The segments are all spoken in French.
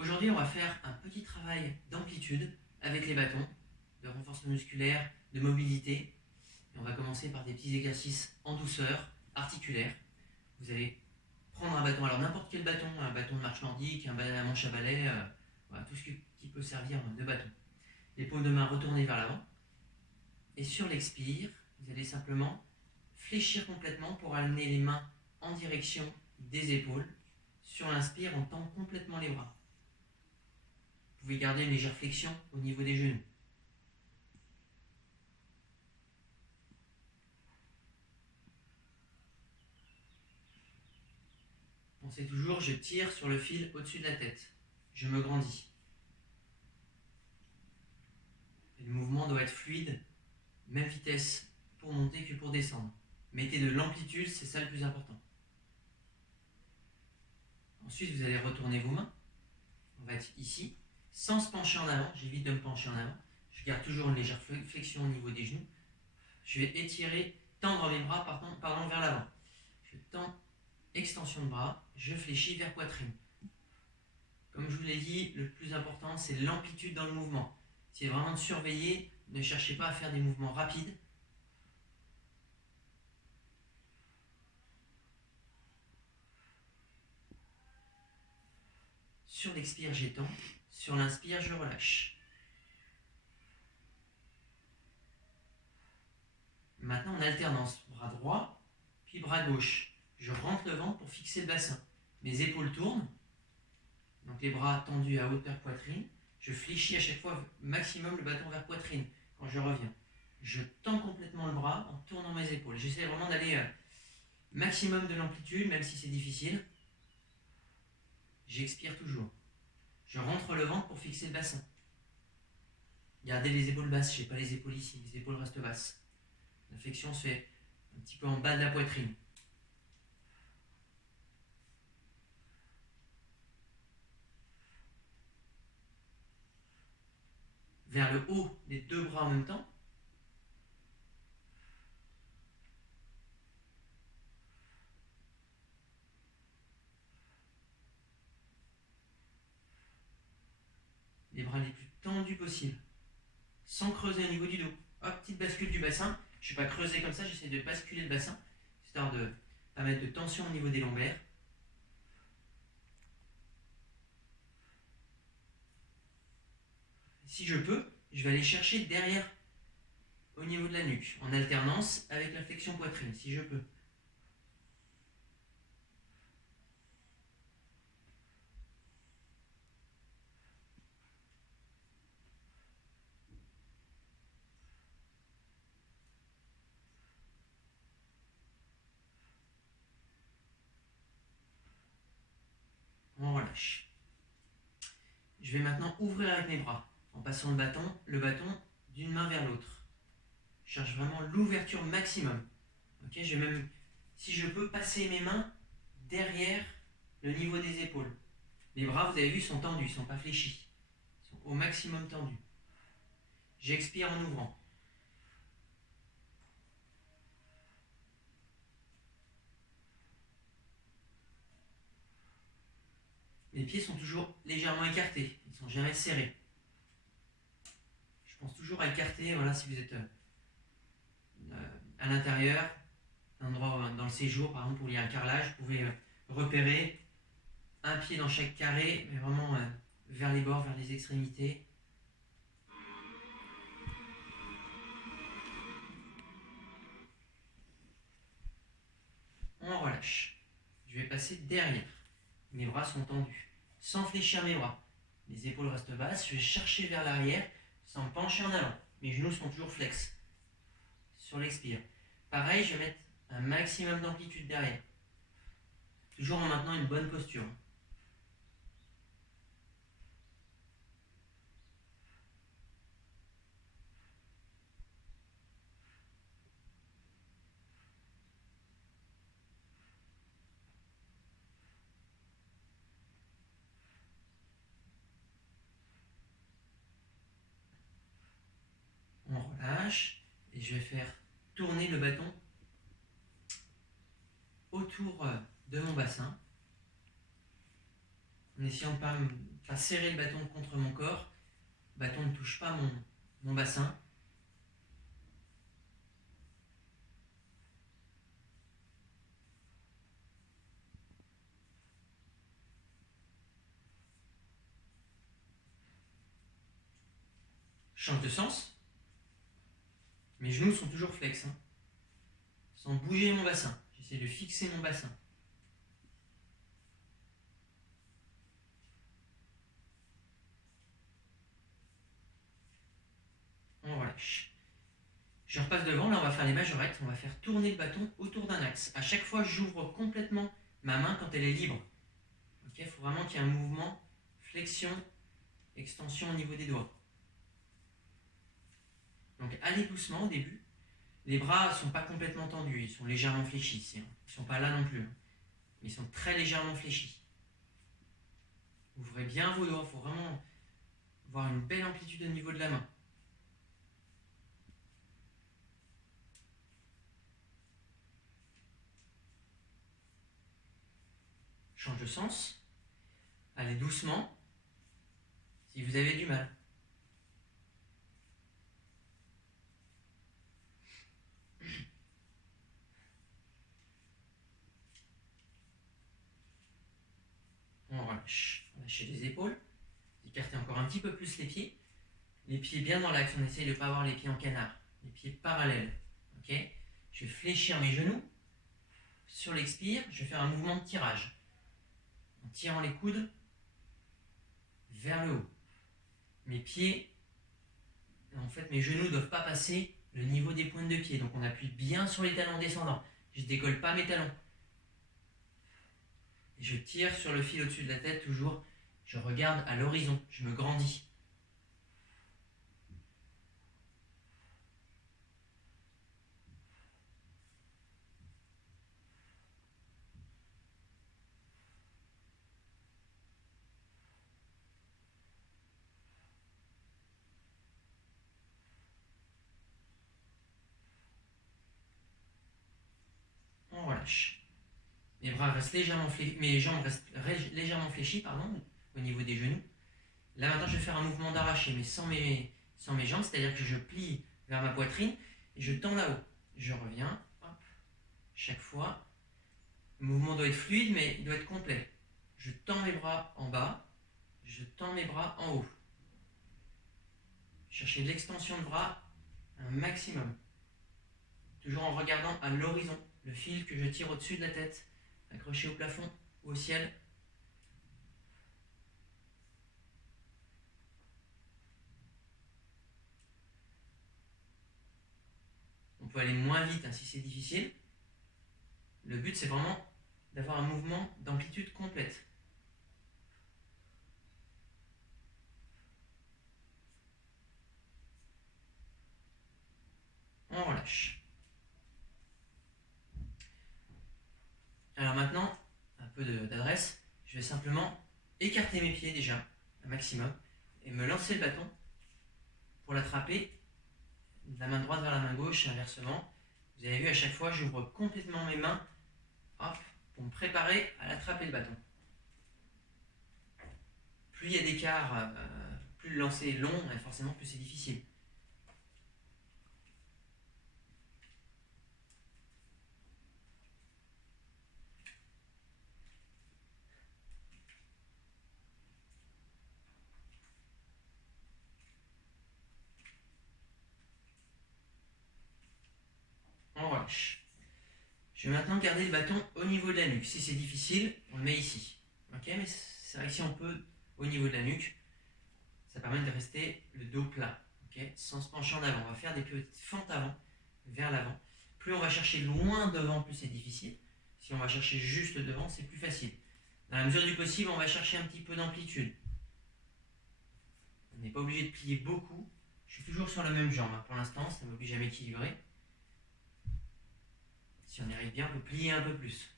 Aujourd'hui, on va faire un petit travail d'amplitude avec les bâtons, de renforcement musculaire, de mobilité. Et on va commencer par des petits exercices en douceur, articulaires. Vous allez prendre un bâton, alors n'importe quel bâton, un bâton de marche nordique, un manche à balai, voilà, tout ce qui peut servir de bâton. Les paumes de main retournées vers l'avant. Et sur l'expire, vous allez simplement fléchir complètement pour amener les mains en direction des épaules. Sur l'inspire, on tend complètement les bras. Vous pouvez garder une légère flexion au niveau des genoux. Pensez toujours, je tire sur le fil au-dessus de la tête. Je me grandis. Et le mouvement doit être fluide, même vitesse pour monter que pour descendre. Mettez de l'amplitude, c'est ça le plus important. Ensuite, vous allez retourner vos mains. On va être ici, sans se pencher en avant. J'évite de me pencher en avant. Je garde toujours une légère flexion au niveau des genoux. Je vais étirer, tendre les bras pardon, vers l'avant. Je tends, extension de bras, je fléchis vers poitrine. Comme je vous l'ai dit, le plus important, c'est l'amplitude dans le mouvement. C'est vraiment de surveiller, ne cherchez pas à faire des mouvements rapides. Sur l'expire, j'étends. Sur l'inspire, je relâche. Maintenant, en alternance, bras droit, puis bras gauche. Je rentre le ventre pour fixer le bassin. Mes épaules tournent. Donc les bras tendus à hauteur poitrine. Je fléchis à chaque fois maximum le bâton vers poitrine quand je reviens. Je tends complètement le bras en tournant mes épaules. J'essaie vraiment d'aller maximum de l'amplitude, même si c'est difficile. J'expire toujours. Je rentre le ventre pour fixer le bassin. Gardez les épaules basses, je n'ai pas les épaules ici, les épaules restent basses. La flexion se fait un petit peu en bas de la poitrine. Vers le haut des deux bras en même temps. Les bras les plus tendus possible. Sans creuser au niveau du dos. Hop, petite bascule du bassin. Je ne vais pas creuser comme ça, j'essaie de basculer le bassin, histoire de pas mettre de tension au niveau des lombaires. Si je peux, je vais aller chercher derrière, au niveau de la nuque, en alternance avec la flexion poitrine, si je peux. On relâche. Je vais maintenant ouvrir avec mes bras, en passant le bâton d'une main vers l'autre. Je cherche vraiment l'ouverture maximum. Okay, je vais même, si je peux, passer mes mains derrière le niveau des épaules. Les bras, vous avez vu, sont tendus, ils ne sont pas fléchis. Ils sont au maximum tendus. J'expire en ouvrant. Les pieds sont toujours légèrement écartés, ils ne sont jamais serrés. Je pense toujours à écarter, voilà, si vous êtes à l'intérieur, un endroit dans le séjour, par exemple, pour il y a un carrelage, vous pouvez repérer un pied dans chaque carré, mais vraiment vers les bords, vers les extrémités. On relâche. Je vais passer derrière. Mes bras sont tendus, sans fléchir mes bras. Les épaules restent basses, je vais chercher vers l'arrière, sans me pencher en avant. Mes genoux sont toujours flex. Sur l'expire. Pareil, je vais mettre un maximum d'amplitude derrière. Toujours en maintenant une bonne posture. On relâche et je vais faire tourner le bâton autour de mon bassin. en essayant de pas serrer le bâton contre mon corps. Le bâton ne touche pas mon bassin. Change de sens. Mes genoux sont toujours flex, hein, sans bouger mon bassin. J'essaie de fixer mon bassin. On relâche. Je repasse devant, là on va faire les majorettes, on va faire tourner le bâton autour d'un axe. À chaque fois, j'ouvre complètement ma main quand elle est libre. Il faut vraiment qu'il y ait un mouvement, flexion, extension au niveau des doigts. Donc allez doucement au début. Les bras ne sont pas complètement tendus, ils sont légèrement fléchis ici. Ils ne sont pas là non plus. Ils sont très légèrement fléchis. Ouvrez bien vos doigts, il faut vraiment avoir une belle amplitude au niveau de la main. Change de sens. Allez doucement si vous avez du mal. On relâche. Relâchez les épaules. Écartez encore un petit peu plus les pieds. Les pieds bien dans l'axe. On essaye de ne pas avoir les pieds en canard. Les pieds parallèles. Okay, je vais fléchir mes genoux. Sur l'expire, je vais faire un mouvement de tirage. En tirant les coudes vers le haut. Mes pieds, en fait mes genoux ne doivent pas passer le niveau des pointes de pied. Donc on appuie bien sur les talons descendants. Je ne décolle pas mes talons. Et je tire sur le fil au-dessus de la tête toujours. Je regarde à l'horizon. Je me grandis. On relâche. Mes bras restent légèrement fléchis, mes jambes restent légèrement fléchies, au niveau des genoux. Là maintenant je vais faire un mouvement d'arraché, mais sans mes jambes, c'est-à-dire que je plie vers ma poitrine et je tends là-haut. Je reviens, hop, chaque fois. Le mouvement doit être fluide, mais il doit être complet. Je tends mes bras en bas, je tends mes bras en haut. Cherchez l'extension de bras un maximum. Toujours en regardant à l'horizon, le fil que je tire au-dessus de la tête, accroché au plafond ou au ciel. On peut aller moins vite si c'est difficile. Le but c'est vraiment d'avoir un mouvement d'amplitude complète. On relâche. Alors maintenant, un peu d'adresse, je vais simplement écarter mes pieds déjà, un maximum, et me lancer le bâton pour l'attraper de la main droite vers la main gauche, inversement. Vous avez vu, à chaque fois, j'ouvre complètement mes mains, hop, pour me préparer à l'attraper le bâton. Plus il y a d'écart, plus le lancer est long, et forcément plus c'est difficile. On relâche. Je vais maintenant garder le bâton au niveau de la nuque. Si c'est difficile, on le met ici. Ok, mais c'est vrai que si on peut, au niveau de la nuque, ça permet de rester le dos plat, okay, sans se pencher en avant. On va faire des petites fentes avant, vers l'avant. Plus on va chercher loin devant, plus c'est difficile. Si on va chercher juste devant, c'est plus facile. Dans la mesure du possible, on va chercher un petit peu d'amplitude. On n'est pas obligé de plier beaucoup. Je suis toujours sur la même jambe. Pour l'instant, ça m'oblige à m'équilibrer. Si on y arrive bien, on peut plier un peu plus.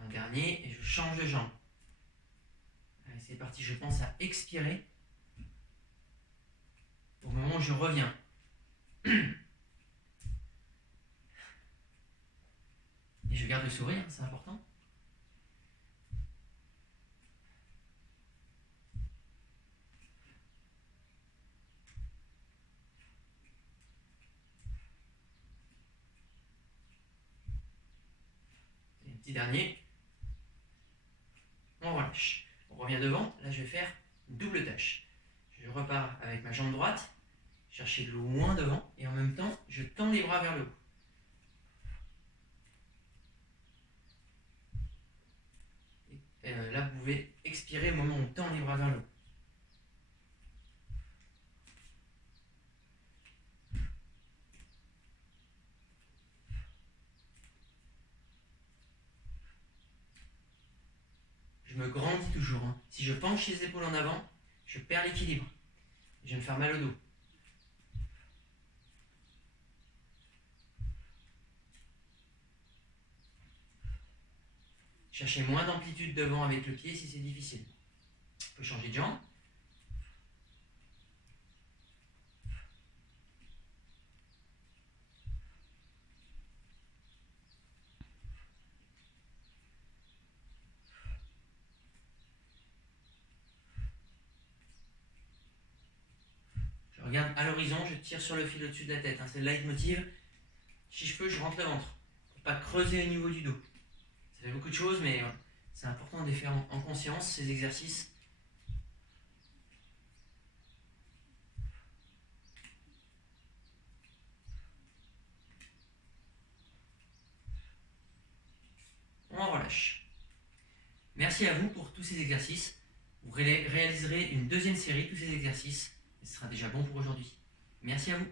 Un dernier, et je change de jambe. C'est C'est parti, je pense à expirer au moment où je reviens. Et je garde le sourire, c'est important. Et un petit dernier. On relâche. On revient devant. Là, je vais faire une double tâche. Je repars avec ma jambe droite, chercher de loin devant, et en même temps, je tends les bras vers le haut. Là, vous pouvez expirer au moment où on tend les bras vers le haut. Je me grandis toujours. Si je penche les épaules en avant, je perds l'équilibre. Je vais me faire mal au dos. Cherchez moins d'amplitude devant avec le pied si c'est difficile. On peut changer de jambe. Je regarde à l'horizon, je tire sur le fil au-dessus de la tête. C'est le leitmotiv. Si je peux, je rentre le ventre. Pour ne pas creuser au niveau du dos. Ça fait beaucoup de choses, mais c'est important de les faire en conscience, ces exercices. On relâche. Merci à vous pour tous ces exercices. Vous réaliserez une deuxième série, tous ces exercices. Ce sera déjà bon pour aujourd'hui. Merci à vous.